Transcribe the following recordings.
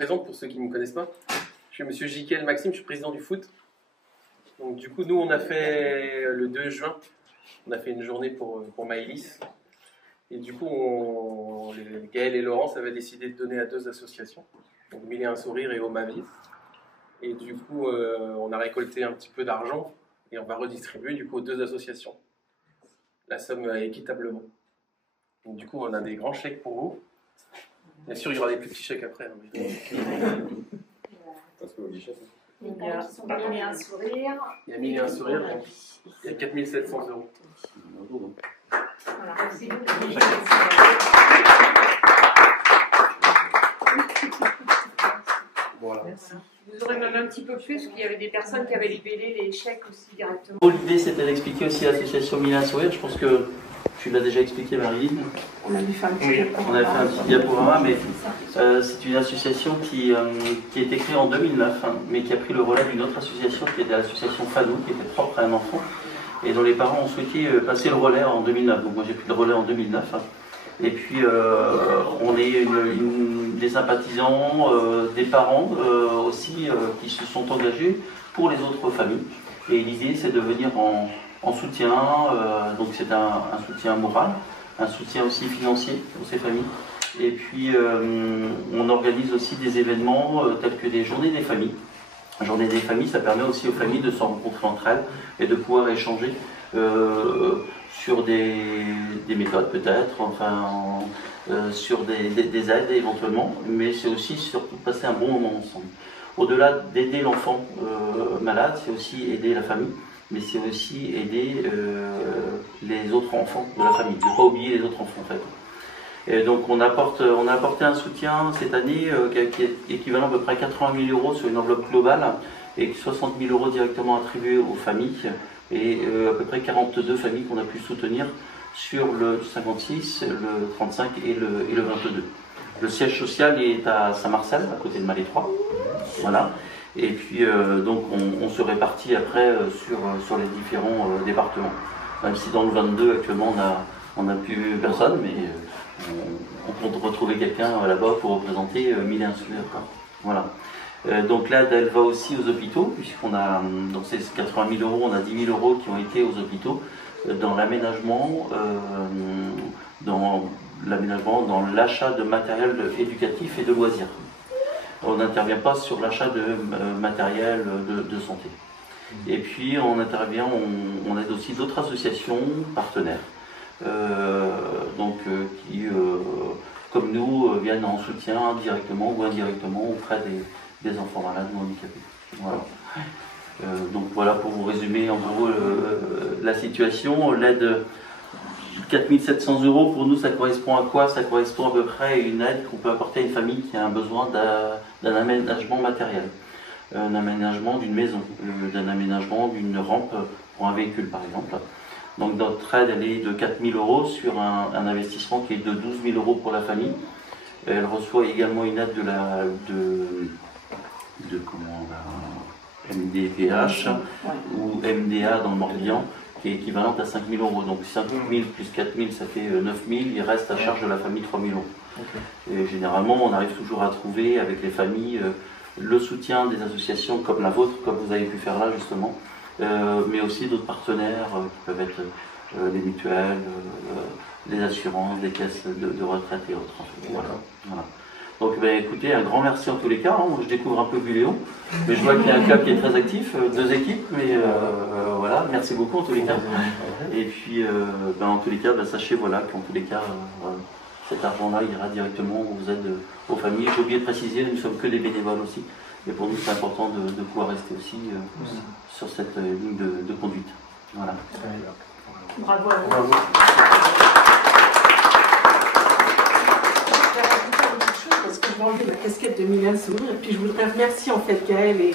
présente pour ceux qui ne me connaissent pas. Je suis Monsieur Jikel Maxime, je suis président du foot. Donc du coup, nous, on a fait le 2 juin, on a fait une journée pour Maëlys. Et du coup, Gaël et Laurence avaient décidé de donner à 2 associations, donc Mille et un sourires et Oh ma vie. Et du coup, on a récolté un petit peu d'argent et on va redistribuer du coup aux 2 associations. La somme équitablement. Donc du coup, on a des grands chèques pour vous. Bien sûr, il y aura des plus petits chèques après. Mais... Parce qu'au guichet, Il y a Mille et un sourires. Il y a Mille et un sourires, il y a 4 700 €. Voilà. Voilà. Vous aurez même un petit peu plus, parce qu'il y avait des personnes qui avaient libellé les chèques aussi directement. L'idée c'était d'expliquer aussi l'association Mille et un sourires. Je pense que tu l'as déjà expliqué, Marie. On a dû faire un petit On a fait un petit diaporama, mais c'est une association qui a été créée en 2009, hein, mais qui a pris le relais d'une autre association qui était l'association Fadou, qui était propre à un enfant, et dont les parents ont souhaité passer le relais en 2009. Donc moi j'ai pris le relais en 2009. Hein. Et puis on est des sympathisants, des parents aussi qui se sont engagés pour les autres familles. Et l'idée c'est de venir en soutien, donc c'est un soutien moral, un soutien aussi financier pour ces familles. Et puis on organise aussi des événements tels que des journées des familles. Journée des familles, ça permet aussi aux familles de se rencontrer entre elles et de pouvoir échanger sur des méthodes peut-être, enfin sur des aides éventuellement, mais c'est aussi surtout passer un bon moment ensemble. Au-delà d'aider l'enfant malade, c'est aussi aider la famille, mais c'est aussi aider les autres enfants de la famille, ne pas oublier les autres enfants en fait. Et donc on a apporté un soutien cette année qui est équivalent à peu près à 80 000 € sur une enveloppe globale et 60 000 € directement attribués aux familles et à peu près 42 familles qu'on a pu soutenir sur le 56, le 35 et le 22. Le siège social est à Saint-Marcel, à côté de Malais 3. Voilà. Et puis donc on se répartit après sur les différents départements. Même si dans le 22 actuellement on n'a plus personne, mais on compte retrouver quelqu'un là-bas pour représenter Mille et un sourires. Voilà. Donc l'aide elle va aussi aux hôpitaux, puisqu'on a, dans ces 80 000 €, on a 10 000 € qui ont été aux hôpitaux, dans l'aménagement, dans l'achat de matériel éducatif et de loisirs. On n'intervient pas sur l'achat de matériel de santé. Et puis on intervient, on aide aussi d'autres associations partenaires, qui, comme nous, viennent en soutien directement ou indirectement auprès des enfants malades ou handicapés. Voilà. Donc voilà pour vous résumer en gros la situation. L'aide 4 700 € pour nous, ça correspond à quoi? Ça correspond à peu près à une aide qu'on peut apporter à une famille qui a un besoin d'un aménagement matériel, un aménagement d'une maison, d'un aménagement d'une rampe pour un véhicule par exemple. Donc notre aide elle est de 4 000 € sur un investissement qui est de 12 000 € pour la famille. Elle reçoit également une aide de MDPH ou MDA dans le Morbihan, qui est équivalente à 5 000 €. Donc 5 000 plus 4 000, ça fait 9 000, il reste à charge de la famille 3 000 €. Okay. Et généralement, on arrive toujours à trouver avec les familles le soutien des associations comme la vôtre, comme vous avez pu faire là justement, mais aussi d'autres partenaires qui peuvent être les mutuelles, les assurances, les caisses de retraite et autres. En fait. Voilà. Donc écoutez, un grand merci en tous les cas. Hein. Je découvre un peu Buléon, mais je vois qu'il y a un club qui est très actif, 2 équipes, mais voilà, merci beaucoup en tous les cas. Et puis en tous les cas, sachez voilà, qu'en tous les cas, cet argent-là ira directement aux aides aux familles. J'ai oublié de préciser, nous ne sommes que des bénévoles aussi, et pour nous c'est important de pouvoir rester aussi sur cette ligne de conduite. Voilà. Bravo à vous. Bravo. Parce que je vais enlever ma casquette de Mille et un sourires. Et puis je voudrais remercier en fait Gaël et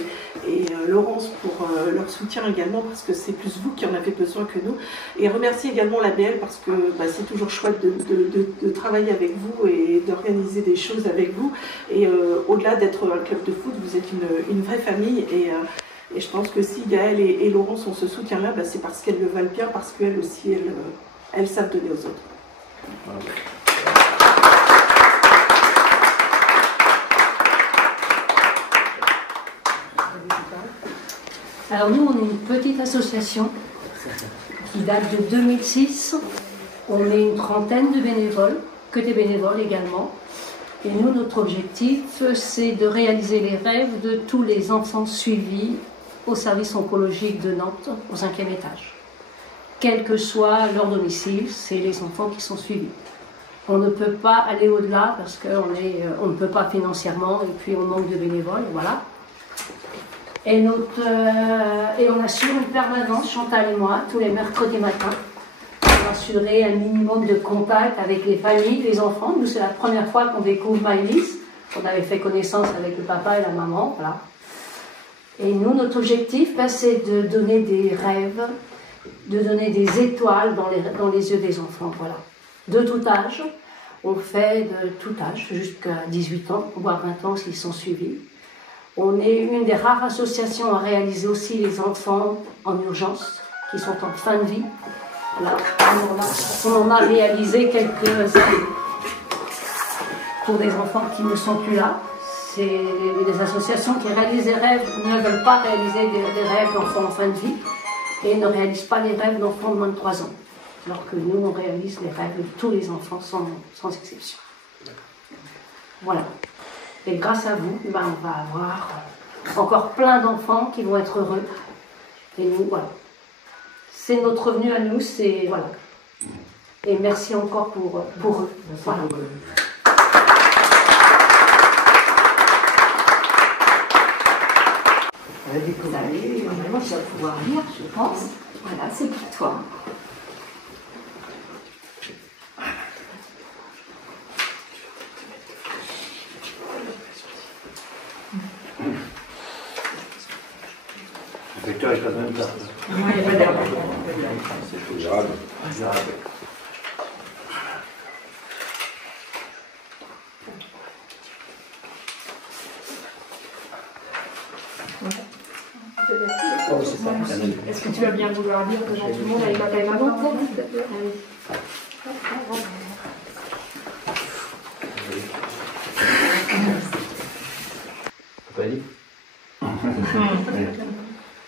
Laurence pour leur soutien également, parce que c'est plus vous qui en avez besoin que nous. Et remercier également la BL parce que c'est toujours chouette de travailler avec vous et d'organiser des choses avec vous. Et au-delà d'être un club de foot, vous êtes une vraie famille. Et je pense que si Gaël et Laurence ont ce soutien-là, c'est parce qu'elles le valent bien, parce qu'elles aussi, elles savent donner aux autres. Voilà. Alors nous, on est une petite association qui date de 2006. On est une trentaine de bénévoles, que des bénévoles également. Et nous, notre objectif, c'est de réaliser les rêves de tous les enfants suivis au service oncologique de Nantes, au 5e étage. Quel que soit leur domicile, c'est les enfants qui sont suivis. On ne peut pas aller au-delà parce qu'on ne peut pas financièrement et puis on manque de bénévoles, voilà. Et on assure une permanence, Chantal et moi, tous les mercredis matins, pour assurer un minimum de contact avec les familles, les enfants. Nous, c'est la première fois qu'on découvre Maëlys. On avait fait connaissance avec le papa et la maman, voilà. Et nous, notre objectif, c'est de donner des rêves, de donner des étoiles dans les yeux des enfants, voilà. De tout âge. On fait de tout âge, jusqu'à 18 ans, voire 20 ans s'ils sont suivis. On est une des rares associations à réaliser aussi les enfants en urgence, qui sont en fin de vie. Là, on en a réalisé quelques-uns pour des enfants qui ne sont plus là. C'est les associations qui réalisent des rêves, ne veulent pas réaliser des rêves d'enfants en fin de vie et ne réalisent pas les rêves d'enfants de moins de 3 ans. Alors que nous, on réalise les rêves de tous les enfants sans exception. Voilà. Et grâce à vous, on va avoir encore plein d'enfants qui vont être heureux. Et nous, voilà. C'est notre revenu à nous, c'est... Voilà. Et merci encore pour eux. Voilà. Salut, normalement tu vas pouvoir lire, je pense. Voilà, c'est pour toi. Le lecteur est pas même là. C'est grave. Est-ce que tu vas bien vouloir lire devant tout le monde avec papa et maman? Papa dit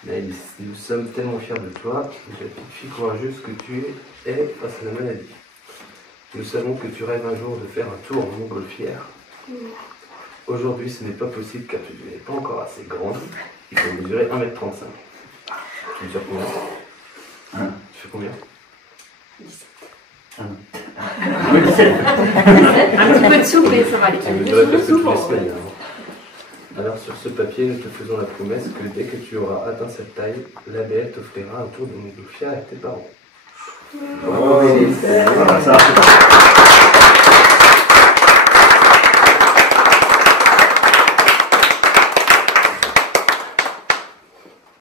Maëlys, nous sommes tellement fiers de toi, de la petite fille courageuse que tu es face à la maladie. Nous savons que tu rêves un jour de faire un tour en montgolfière. Aujourd'hui, ce n'est pas possible car tu n'es pas encore assez grande. Il faut mesurer 1m35. Tu mesures combien? Tu fais combien? 17. Un petit peu de soupe et ça va aller. Tu mesurais presque toutes les semaines. Alors sur ce papier, nous te faisons la promesse que dès que tu auras atteint cette taille, l'ABL t'offrira un tour de montgolfière avec tes parents. Oh, ça.